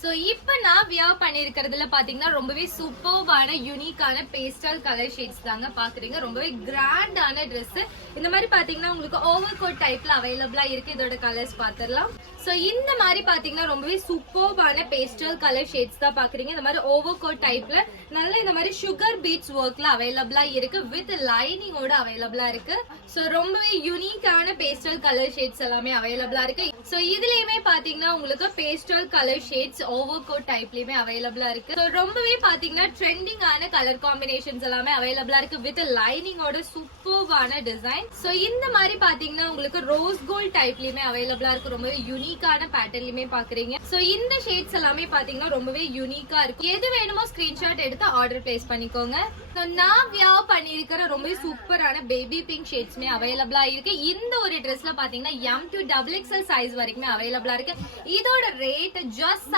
So இப்ப நான் wear பண்ணிருக்கிறதுல பாத்தீங்கன்னா ரொம்பவே சூப்பர்பான யூனிக்கான பேஸ்டல் கலர் ஷேட்ஸ் தாங்க பாக்குறீங்க. ரொம்பவே கிராண்டான Dress. இந்த மாதிரி பாத்தீங்கன்னா உங்களுக்கு ஓவர் கோட் டைப்ல அவைலபிளா இருக்கு. இதோட கலர்ஸ் பாத்துடலாம். சோ இந்த மாதிரி பாத்தீங்கன்னா ரொம்பவே சூப்பர்பான பேஸ்டல் கலர் ஷேட்ஸ் தான் பாக்குறீங்க. இந்த மாதிரி ஓவர் கோட் டைப்ல நல்ல இந்த மாதிரி சுகர் பீட்ஸ் ஒர்க்ல அவைலபிளா இருக்கு. வித் லைனிங்கோட அவைலபிளா இருக்கு. சோ ரொம்பவே யூனிக்கான பேஸ்டல் கலர் ஷேட்ஸ் எல்லாமே அவைலபிளா இருக்கு. சோ இதுலயுமே பாத்தீங்கன்னா உங்களுக்கு pastel colour shades over coat டைப்லயுமே அவைலபிளா இருக்கு. சோ ரொம்பவே பாத்தீங்கன்னா ட்ரெண்டிங்கான கலர் காம்பினேஷன்ஸ் எல்லாமே அவைலபிளா இருக்கு. வித் லைனிங்கோட சூப்பர்வான டிசைன். சோ இந்த மாதிரி பாத்தீங்கன்னா உங்களுக்கு ரோஸ் கோல்ட் டைப்லயுமே அவைலபிளா இருக்கு. ரொம்பவே யூனிக்கான பேட்டர்ன்லயுமே பாக்குறீங்க. சோ இந்த ஷேட்ஸ் எல்லாமே பாத்தீங்கன்னா ரொம்பவே யூனிக்கா இருக்கு. எது வேணுமோ ஸ்கிரீன்ஷாட் எடுத்து ஆர்டர் பிளேஸ் பண்ணிக்கோங்க. நான் வியர் பண்ணிருக்கிற ரொம்பவே சூப்பரான பேபி பிங்க் ஷேட்ஸ்மே அவைலபிளா இருக்கு. இந்த ஒரு ட்ரெஸ்ல பாத்தீங்கன்னா M to XXL சைஸ் வரைக்குமே அவைலபிளா இருக்கு. இதோட ரேட் just